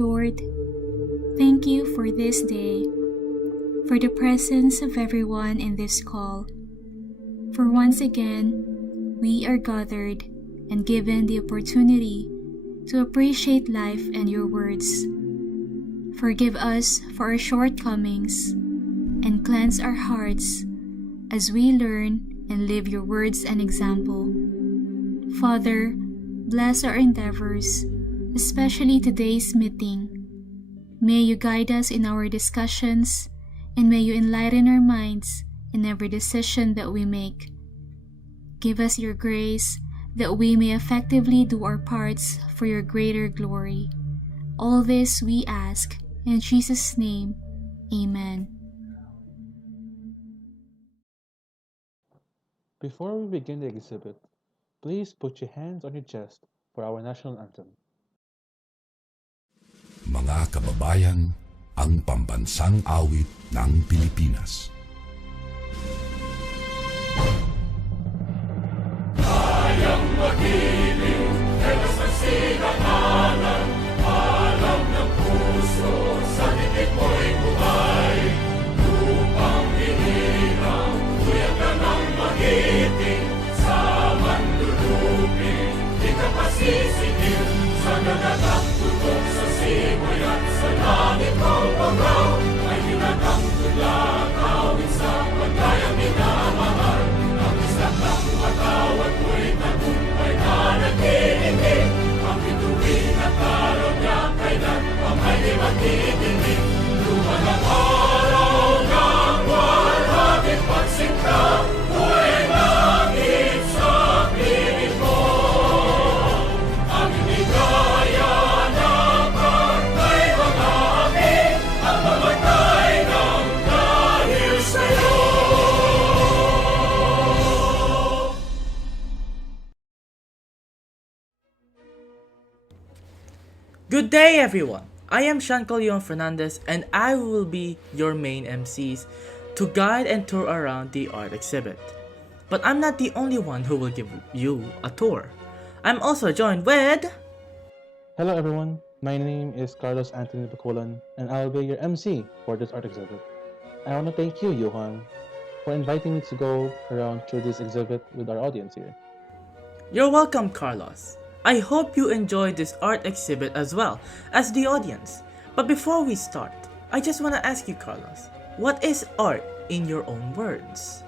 Lord, thank you for this day, for the presence of everyone in this call. For once again, we are gathered and given the opportunity to appreciate life and your words. Forgive us for our shortcomings and cleanse our hearts as we learn and live your words and example. Father, bless our endeavors, especially today's meeting. May you guide us in our discussions, and may you enlighten our minds in every decision that we make. Give us your grace that we may effectively do our parts for your greater glory. All this we ask in Jesus' name. Amen. Before we begin the exhibit, please put your hands on your chest for our national anthem. Mga kababayan, ang pambansang awit ng Pilipinas. Kayang magiliw, helas ng sinakanan, alam ng puso, sa dikit mo'y buhay. Lupang hinirang, tuyag ka ng magiting, sa manlulupin, di ka pasisitil, sa nagagang tutok sa simoy at sa langit mong pagaw, ay hinatang tulang awit sa pagkayang minamahal. Ang isang ng matawad mo'y tagumpay na nag-iindig, ang bituin at araw niya kailan pang ay di magtitingin. Luman ang araw ng walhagit pagsinta, buhay langit sa piling ko. Ang inigaya na pagkay mga aking, ang mamatay ng dahil sa'yo. Good day, everyone! I am Shankal Leon Fernandez, and I will be your main MCs to guide and tour around the art exhibit. But I'm not the only one who will give you a tour. I'm also joined with... Hello everyone, my name is Carlos Anthony Bacolan, and I'll be your MC for this art exhibit. I want to thank you, Johan, for inviting me to go around through this exhibit with our audience here. You're welcome, Carlos. I hope you enjoyed this art exhibit as well as the audience. But before we start, I just want to ask you, Carlos, what is art in your own words?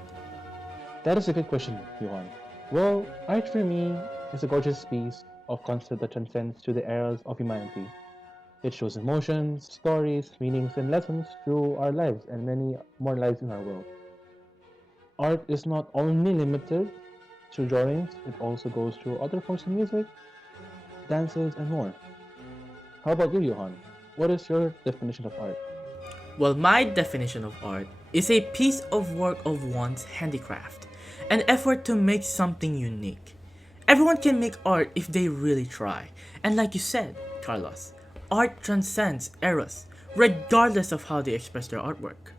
That is a good question, Johan. Well, art for me is a gorgeous piece of concept that transcends to the eras of humanity. It shows emotions, stories, meanings, and lessons through our lives and many more lives in our world. Art is not only limited to drawings, it also goes through other forms of music, dances, and more. How about you, Johan? What is your definition of art? Well, my definition of art is a piece of work of one's handicraft, an effort to make something unique. Everyone can make art if they really try. And like you said, Carlos, art transcends eras, regardless of how they express their artwork.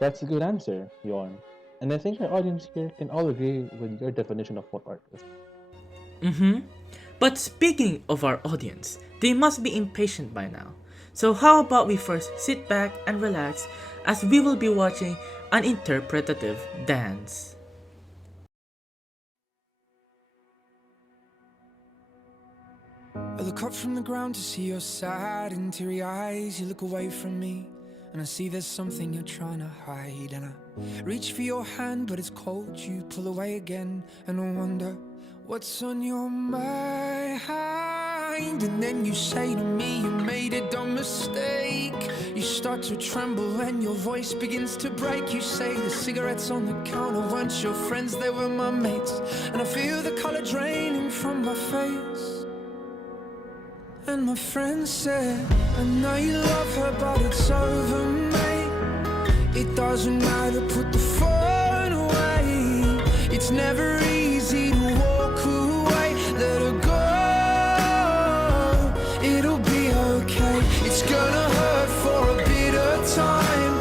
That's a good answer, Johan. And I think our audience here can all agree with your definition of what art is. But speaking of our audience, they must be impatient by now. So how about we first sit back and relax as we will be watching an interpretative dance. I look up from the ground to see your sad and teary eyes. You look away from me and I see there's something you're trying to hide. And I reach for your hand but it's cold. You pull away again and I wonder what's on your mind. And then you say to me you made a dumb mistake. You start to tremble and your voice begins to break. You say the cigarettes on the counter weren't your friends, they were my mates. And I feel the color draining from my face. And my friend said, I know you love her but it's over, mate. It doesn't matter, put the phone away. It's never easy to walk away. Let her go, it'll be okay. It's gonna hurt for a bit of time.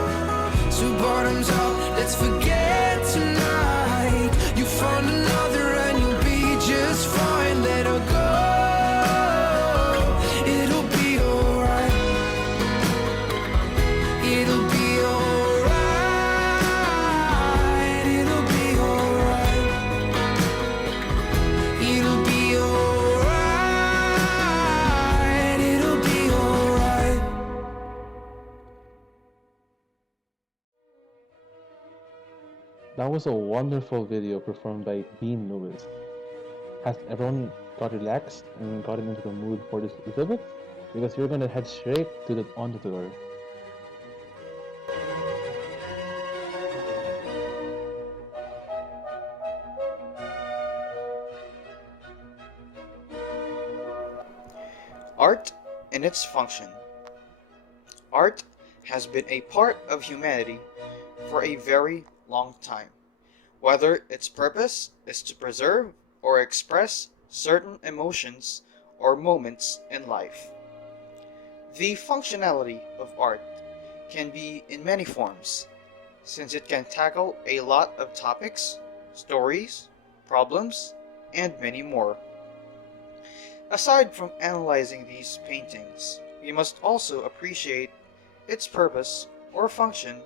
So bottoms up, let's forget tonight. You found another and you'll be just fine. Let her go, it'll be That was a wonderful video performed by Dean Lewis. Has everyone got relaxed and gotten into the mood for this exhibit? Because we're gonna head straight to the on the tour. Art and its function. Art has been a part of humanity for a very long time, whether its purpose is to preserve or express certain emotions or moments in life. The functionality of art can be in many forms, since it can tackle a lot of topics, stories, problems, and many more. Aside from analyzing these paintings, we must also appreciate its purpose or function,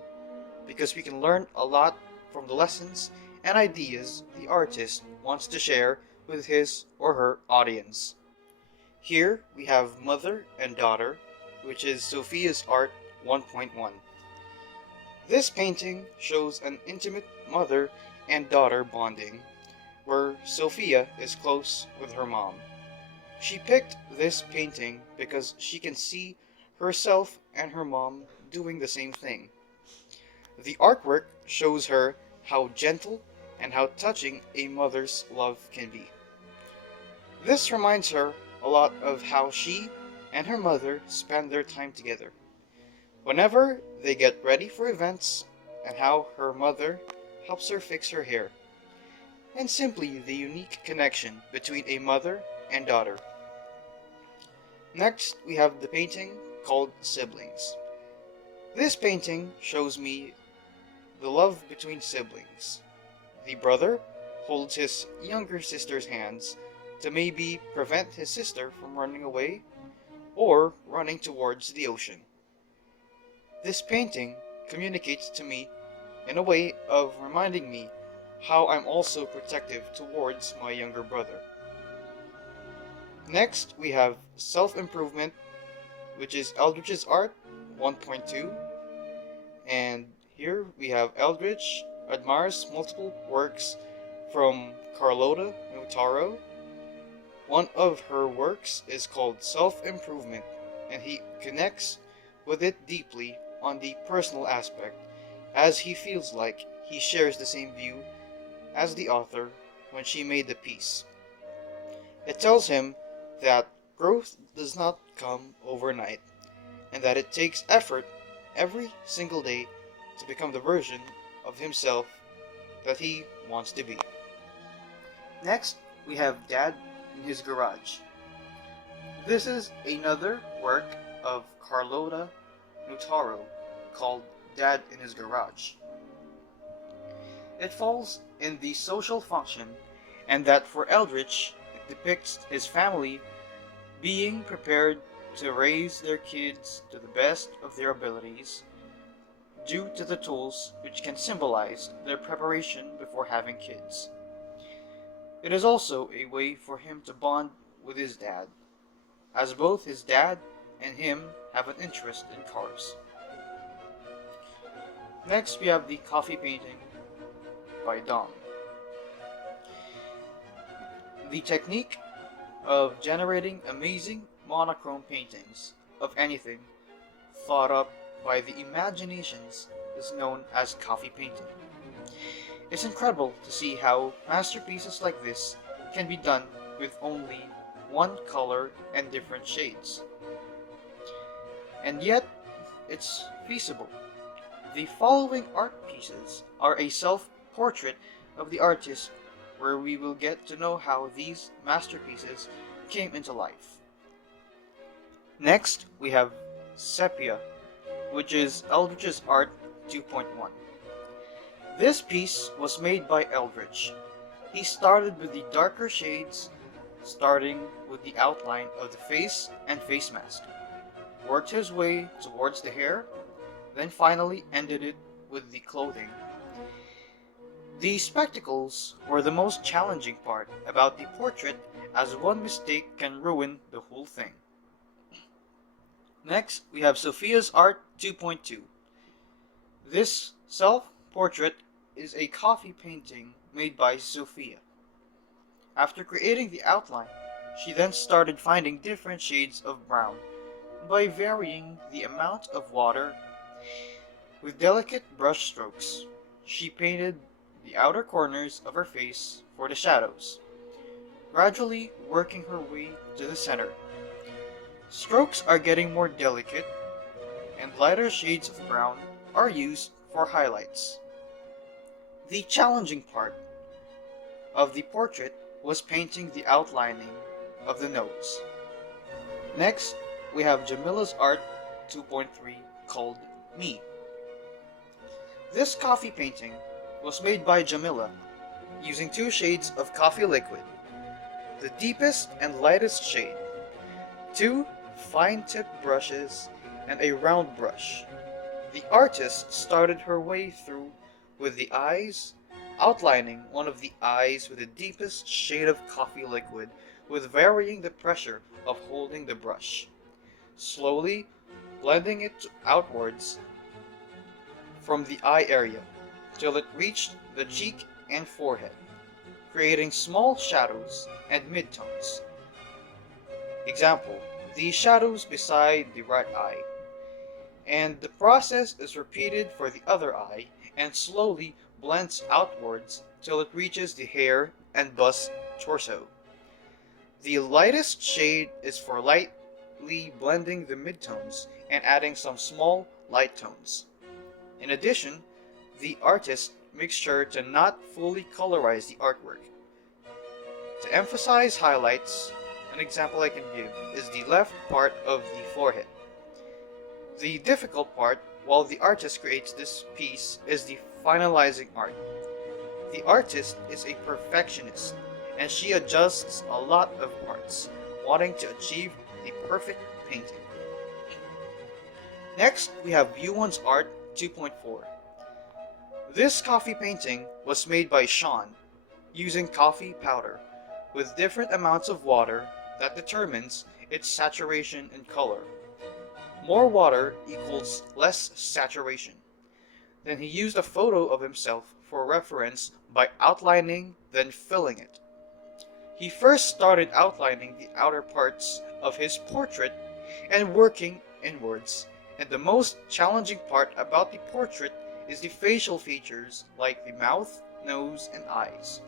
because we can learn a lot from the lessons and ideas the artist wants to share with his or her audience. Here we have Mother and Daughter, which is Sophia's Art 1.1. This painting shows an intimate mother and daughter bonding, where Sophia is close with her mom. She picked this painting because she can see herself and her mom doing the same thing. The artwork shows her how gentle and how touching a mother's love can be. This reminds her a lot of how she and her mother spend their time together, whenever they get ready for events, and how her mother helps her fix her hair, and simply the unique connection between a mother and daughter. Next, we have the painting called Siblings. This painting shows me the love between siblings. The brother holds his younger sister's hands to maybe prevent his sister from running away or running towards the ocean. This painting communicates to me in a way of reminding me how I'm also protective towards my younger brother. Next, we have Self-Improvement, which is Eldridge's Art 1.2. And here we have Eldridge admires multiple works from Carlota Notaro. One of her works is called Self-Improvement, and he connects with it deeply on the personal aspect, as he feels like he shares the same view as the author when she made the piece. It tells him that growth does not come overnight, and that it takes effort every single day to become the version of himself that he wants to be. Next, we have Dad in His Garage. This is another work of Carlota Notaro called Dad in His Garage. It falls in the social function, and that for Eldridge, it depicts his family being prepared to raise their kids to the best of their abilities due to the tools which can symbolize their preparation before having kids. It is also a way for him to bond with his dad, as both his dad and him have an interest in cars. Next, we have the coffee painting by Dom. The technique of generating amazing monochrome paintings of anything thought up by the imaginations is known as coffee painting. It's incredible to see how masterpieces like this can be done with only one color and different shades. And yet, it's feasible. The following art pieces are a self-portrait of the artist, where we will get to know how these masterpieces came into life. Next, we have Sepia, which is Eldridge's Art 2.1. This piece was made by Eldridge. He started with the darker shades, starting with the outline of the face and face mask, worked his way towards the hair, then finally ended it with the clothing. The spectacles were the most challenging part about the portrait, as one mistake can ruin the whole thing. Next, we have Sophia's Art 2.2. This self-portrait is a coffee painting made by Sophia. After creating the outline, she then started finding different shades of brown by varying the amount of water. With delicate brush strokes, she painted the outer corners of her face for the shadows, gradually working her way to the center. Strokes are getting more delicate, and lighter shades of brown are used for highlights. The challenging part of the portrait was painting the outlining of the nose. Next, we have Jamila's Art 2.3 called Me. This coffee painting was made by Jamila using two shades of coffee liquid, the deepest and lightest shade, two fine-tipped brushes, and a round brush. The artist started her way through with the eyes, outlining one of the eyes with the deepest shade of coffee liquid with varying the pressure of holding the brush, slowly blending it outwards from the eye area till it reached the cheek and forehead, creating small shadows and midtones. Example, the shadows beside the right eye. And the process is repeated for the other eye and slowly blends outwards till it reaches the hair and bust torso. The lightest shade is for lightly blending the midtones and adding some small light tones. In addition, the artist makes sure to not fully colorize the artwork. To emphasize highlights, an example I can give is the left part of the forehead. The difficult part while the artist creates this piece is the finalizing art. The artist is a perfectionist and she adjusts a lot of parts, wanting to achieve a perfect painting. Next, we have Yuwon's Art 2.4. This coffee painting was made by Sean using coffee powder with different amounts of water that determines its saturation and color. More water equals less saturation. Then he used a photo of himself for reference by outlining, then filling it. He first started outlining the outer parts of his portrait and working inwards, and the most challenging part about the portrait is the facial features like the mouth, nose, and eyes.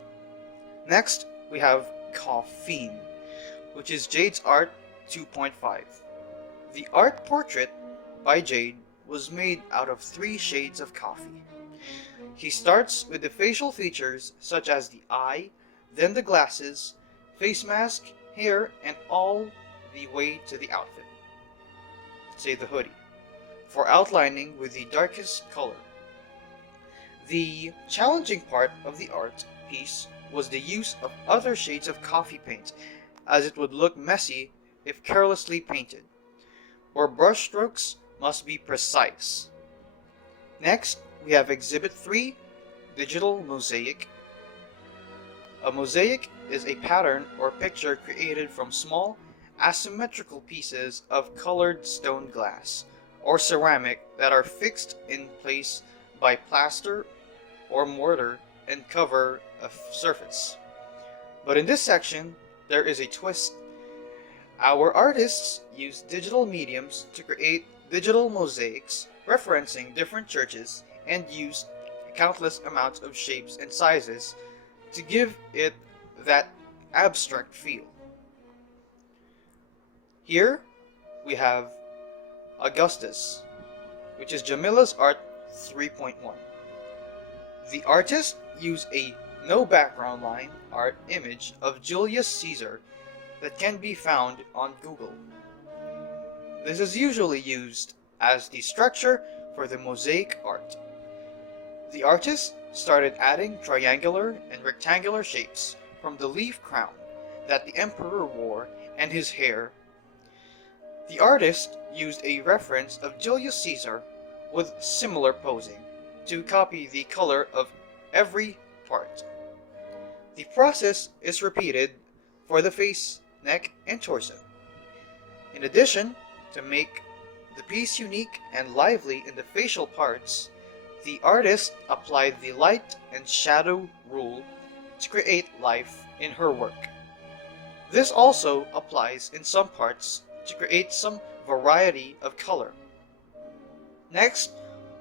Next, we have Caffeine, which is Jade's Art 2.5. The art portrait by Jade was made out of 3 shades of coffee. He starts with the facial features such as the eye, then the glasses, face mask, hair, and all the way to the outfit, say the hoodie, for outlining with the darkest color. The challenging part of the art piece was the use of other shades of coffee paint, as it would look messy if carelessly painted, or brush strokes must be precise. Next, we have Exhibit 3, Digital Mosaic. A mosaic is a pattern or picture created from small, asymmetrical pieces of colored stone glass or ceramic that are fixed in place by plaster or mortar and cover a surface. But in this section, there is a twist. Our artists use digital mediums to create digital mosaics referencing different churches and use countless amounts of shapes and sizes to give it that abstract feel. Here we have Augustus, which is Jamila's Art 3.1. The artist used a no background line art image of Julius Caesar that can be found on Google. This is usually used as the structure for the mosaic art. The artist started adding triangular and rectangular shapes from the leaf crown that the emperor wore and his hair. The artist used a reference of Julius Caesar with similar posing to copy the color of every part. The process is repeated for the face, neck, and torso. In addition, to make the piece unique and lively in the facial parts, the artist applied the light and shadow rule to create life in her work. This also applies in some parts to create some variety of color. Next,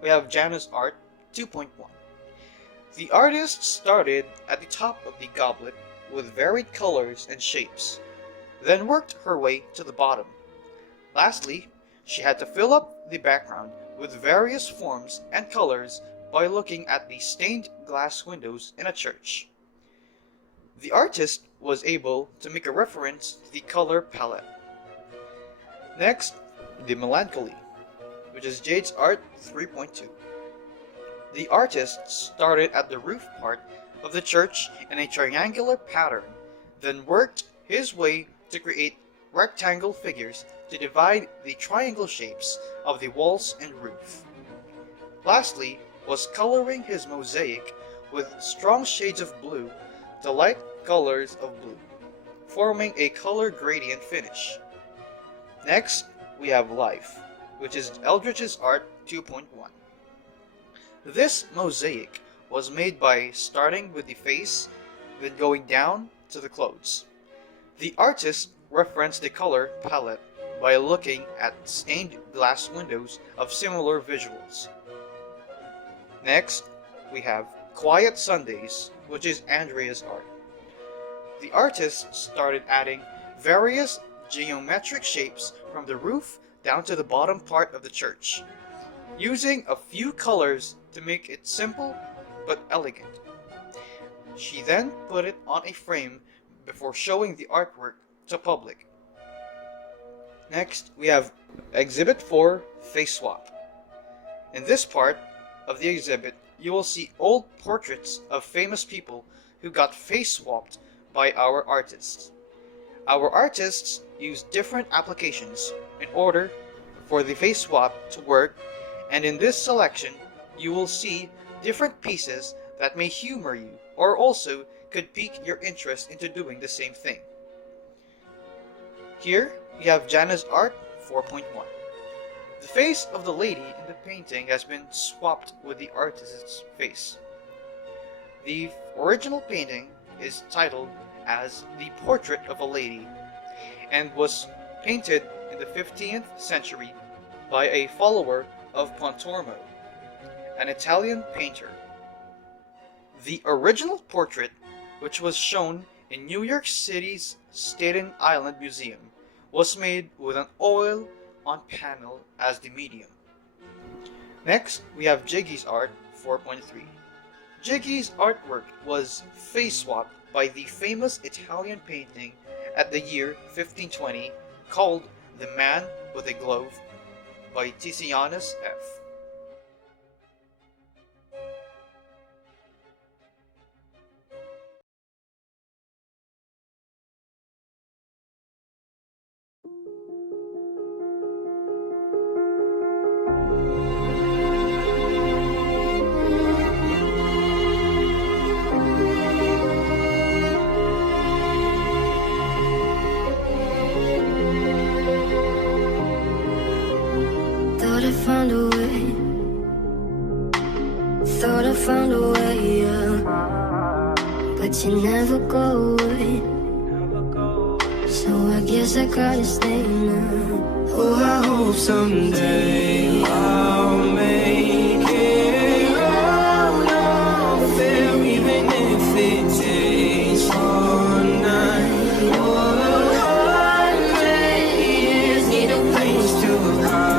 we have Janus Art 2.1. The artist started at the top of the goblet with varied colors and shapes, then worked her way to the bottom. Lastly, she had to fill up the background with various forms and colors by looking at the stained glass windows in a church. The artist was able to make a reference to the color palette. Next, the Melancholy, which is Jade's Art 3.2. The artist started at the roof part of the church in a triangular pattern, then worked his way to create rectangle figures to divide the triangle shapes of the walls and roof. Lastly was coloring his mosaic with strong shades of blue to light colors of blue, forming a color gradient finish. Next, we have Life, which is Eldridge's Art 2.1. This mosaic was made by starting with the face, then going down to the clothes. The artist referenced the color palette by looking at stained glass windows of similar visuals. Next, we have Quiet Sundays, which is Andrea's art. The artist started adding various geometric shapes from the roof down to the bottom part of the church, using a few colors to make it simple but elegant. She then put it on a frame before showing the artwork to public. Next, we have Exhibit 4, Face Swap. In this part of the exhibit, you will see old portraits of famous people who got face swapped by our artists. Our artists used different applications in order for the face swap to work, and in this selection, you will see different pieces that may humor you or also could pique your interest into doing the same thing. Here, we have Jana's Art 4.1. The face of the lady in the painting has been swapped with the artist's face. The original painting is titled as The Portrait of a Lady and was painted in the 15th century by a follower of Pontormo, an Italian painter. The original portrait, which was shown in New York City's Staten Island Museum, was made with an oil on panel as the medium. Next, we have Jiggy's Art 4.3. Jiggy's artwork was face swapped by the famous Italian painting at the year 1520 called The Man with a Glove by Tizianus F. Found a way, thought I found a way, yeah. But you never go away, so I guess I gotta stay now. Oh, I hope someday I'll make it out of there, even if it takes all night or 100 years. Need a place to hide.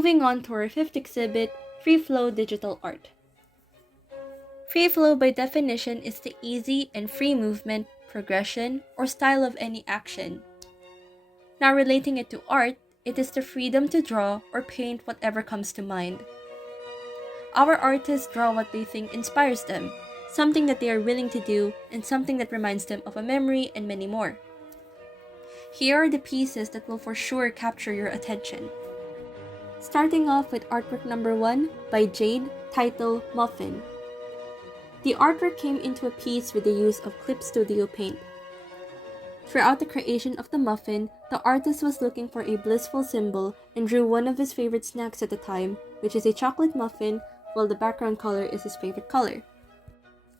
Moving on to our fifth exhibit, Free Flow Digital Art. Free flow by definition is the easy and free movement, progression, or style of any action. Now relating it to art, it is the freedom to draw or paint whatever comes to mind. Our artists draw what they think inspires them, something that they are willing to do, and something that reminds them of a memory, and many more. Here are the pieces that will for sure capture your attention. Starting off with artwork number 1 by Jade, titled Muffin. The artwork came into a piece with the use of Clip Studio paint. Throughout the creation of the muffin, the artist was looking for a blissful symbol and drew one of his favorite snacks at the time, which is a chocolate muffin, while the background color is his favorite color.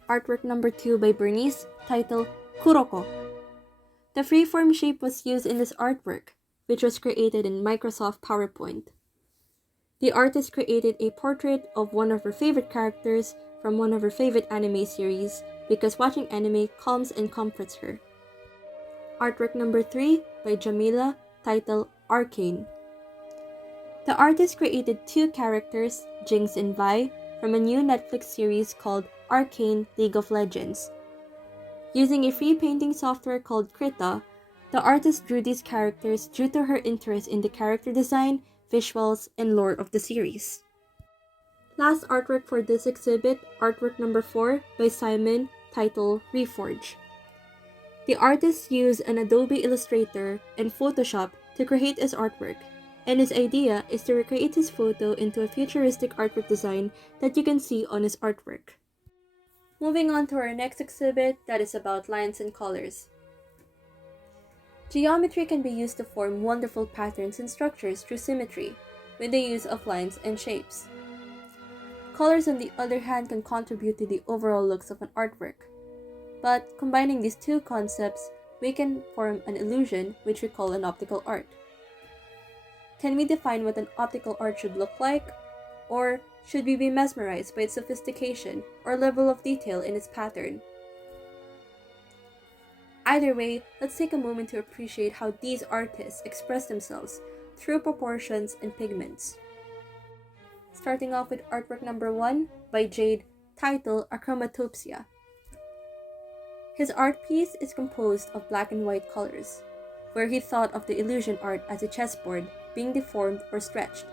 Artwork number 2 by Bernice, titled Kuroko. The freeform shape was used in this artwork, which was created in Microsoft PowerPoint. The artist created a portrait of one of her favorite characters from one of her favorite anime series because watching anime calms and comforts her. Artwork number 3 by Jamila, titled Arcane. The artist created 2 characters, Jinx and Vi, from a new Netflix series called Arcane League of Legends. Using a free painting software called Krita, the artist drew these characters due to her interest in the character design, visuals, and lore of the series. Last artwork for this exhibit, artwork number 4 by Simon, titled Reforge. The artist used an Adobe Illustrator and Photoshop to create his artwork, and his idea is to recreate his photo into a futuristic artwork design that you can see on his artwork. Moving on to our next exhibit that is about lines and colors. Geometry can be used to form wonderful patterns and structures through symmetry, with the use of lines and shapes. Colors, on the other hand, can contribute to the overall looks of an artwork. But combining these two concepts, we can form an illusion which we call an optical art. Can we define what an optical art should look like? Or should we be mesmerized by its sophistication or level of detail in its pattern? Either way, let's take a moment to appreciate how these artists express themselves through proportions and pigments. Starting off with artwork number 1 by Jade, titled Achromatopsia. His art piece is composed of black and white colors, where he thought of the illusion art as a chessboard being deformed or stretched,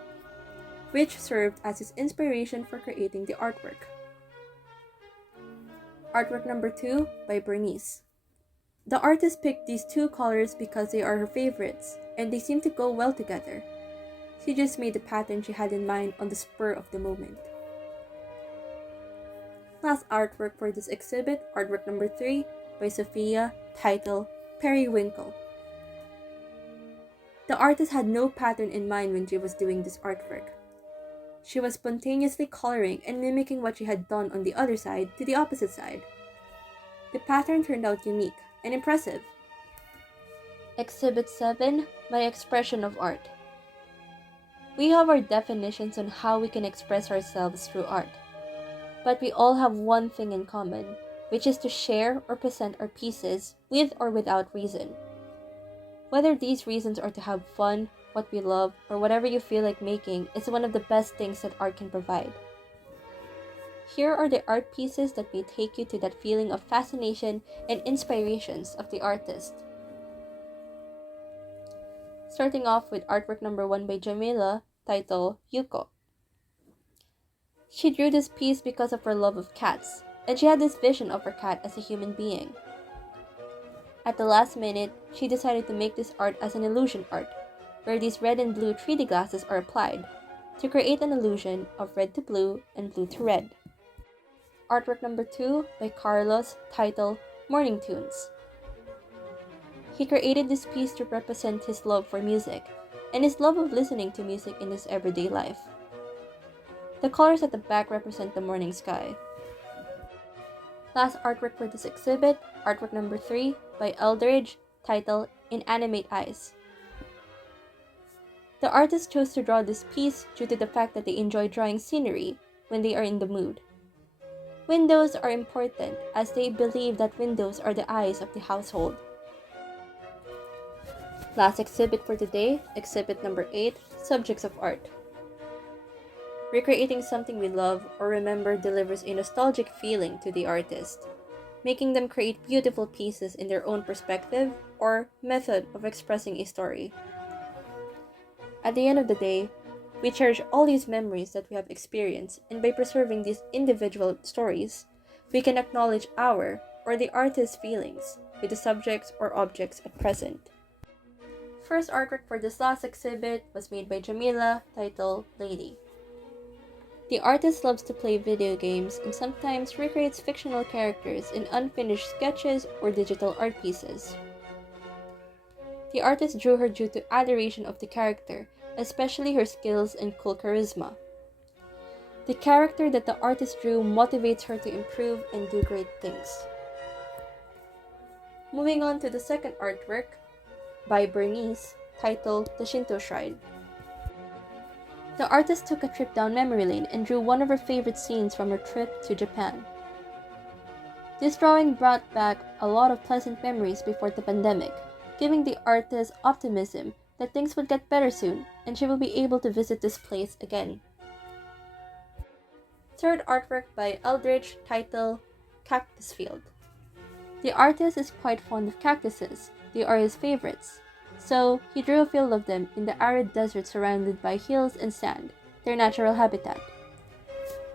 which served as his inspiration for creating the artwork. Artwork number 2 by Bernice. The artist picked these 2 colors because they are her favorites, and they seem to go well together. She just made the pattern she had in mind on the spur of the moment. Last artwork for this exhibit, artwork number 3 by Sophia, titled Periwinkle. The artist had no pattern in mind when she was doing this artwork. She was spontaneously coloring and mimicking what she had done on the other side to the opposite side. The pattern turned out unique and impressive. Exhibit 7, My Expression of Art. We have our definitions on how we can express ourselves through art. But we all have one thing in common, which is to share or present our pieces with or without reason. Whether these reasons are to have fun, what we love, or whatever you feel like making is one of the best things that art can provide. Here are the art pieces that may take you to that feeling of fascination and inspirations of the artist. Starting off with artwork number 1 by Jamila, titled Yuko. She drew this piece because of her love of cats, and she had this vision of her cat as a human being. At the last minute, she decided to make this art as an illusion art, where these red and blue 3D glasses are applied to create an illusion of red to blue and blue to red. Artwork number 2 by Carlos, titled Morning Tunes. He created this piece to represent his love for music and his love of listening to music in his everyday life. The colors at the back represent the morning sky. Last artwork for this exhibit, artwork number 3 by Eldridge, titled Inanimate Eyes. The artist chose to draw this piece due to the fact that they enjoy drawing scenery when they are in the mood. Windows are important as they believe that windows are the eyes of the household. Last exhibit for today, exhibit number 8, Subjects of Art. Recreating something we love or remember delivers a nostalgic feeling to the artist, making them create beautiful pieces in their own perspective or method of expressing a story. At the end of the day, we cherish all these memories that we have experienced, and by preserving these individual stories, we can acknowledge our or the artist's feelings with the subjects or objects at present. First artwork for this last exhibit was made by Jamila, titled Lady. The artist loves to play video games and sometimes recreates fictional characters in unfinished sketches or digital art pieces. The artist drew her due to adoration of the character, especially her skills and cool charisma. The character that the artist drew motivates her to improve and do great things. Moving on to the second artwork by Bernice, titled The Shinto Shrine. The artist took a trip down memory lane and drew one of her favorite scenes from her trip to Japan. This drawing brought back a lot of pleasant memories before the pandemic, giving the artist optimism that things would get better soon and she will be able to visit this place again. Third artwork by Eldridge, titled Cactus Field. The artist is quite fond of cactuses. They are his favorites. So, he drew a field of them in the arid desert surrounded by hills and sand, their natural habitat.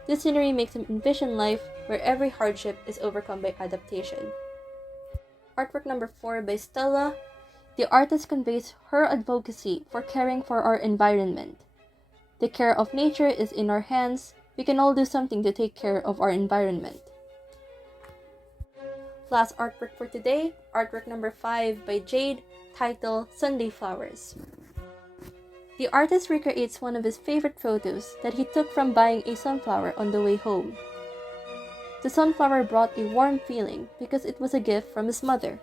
This scenery makes him envision life where every hardship is overcome by adaptation. Artwork number 4 by Stella. The artist conveys her advocacy for caring for our environment. The care of nature is in our hands. We can all do something to take care of our environment. Last artwork for today, artwork number 5 by Jade, titled Sunday Flowers. The artist recreates one of his favorite photos that he took from buying a sunflower on the way home. The sunflower brought a warm feeling because it was a gift from his mother.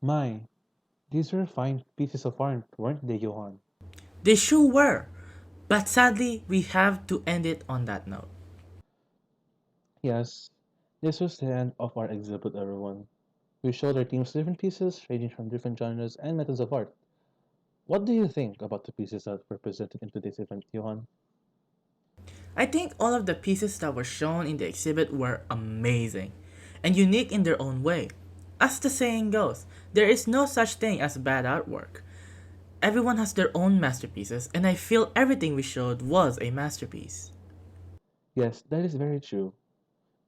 My, these were fine pieces of art, weren't they, Johan? They sure were, but sadly, we have to end it on that note. Yes, this was the end of our exhibit, everyone. We showed our team's different pieces, ranging from different genres and methods of art. What do you think about the pieces that were presented in today's event, Johan? I think all of the pieces that were shown in the exhibit were amazing and unique in their own way. As the saying goes, there is no such thing as bad artwork. Everyone has their own masterpieces, and I feel everything we showed was a masterpiece. Yes, that is very true.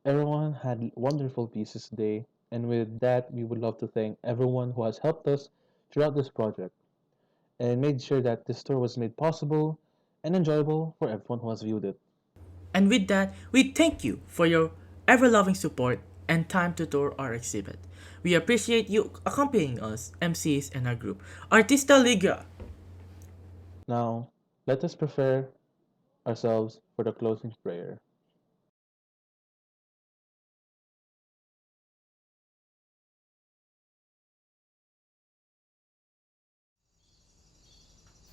Everyone had wonderful pieces today, and with that, we would love to thank everyone who has helped us throughout this project and made sure that this tour was made possible and enjoyable for everyone who has viewed it. And with that, we thank you for your ever loving support and time to tour our exhibit. We appreciate you accompanying us, MCs, and our group, Artista Leaguea. Now, let us prepare ourselves for the closing prayer.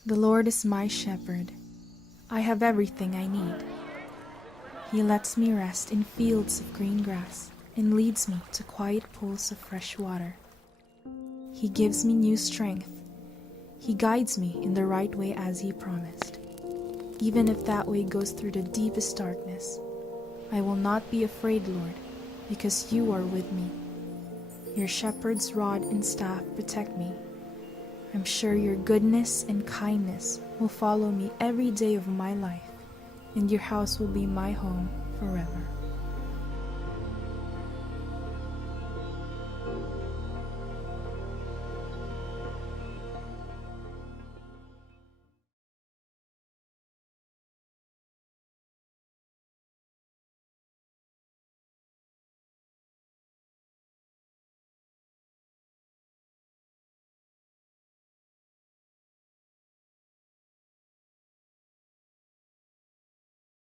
The Lord is my shepherd. I have everything I need. He lets me rest in fields of green grass and leads me to quiet pools of fresh water. He gives me new strength. He guides me in the right way as He promised. Even if that way goes through the deepest darkness, I will not be afraid, Lord, because You are with me. Your shepherd's rod and staff protect me. I'm sure Your goodness and kindness will follow me every day of my life, and Your house will be my home forever.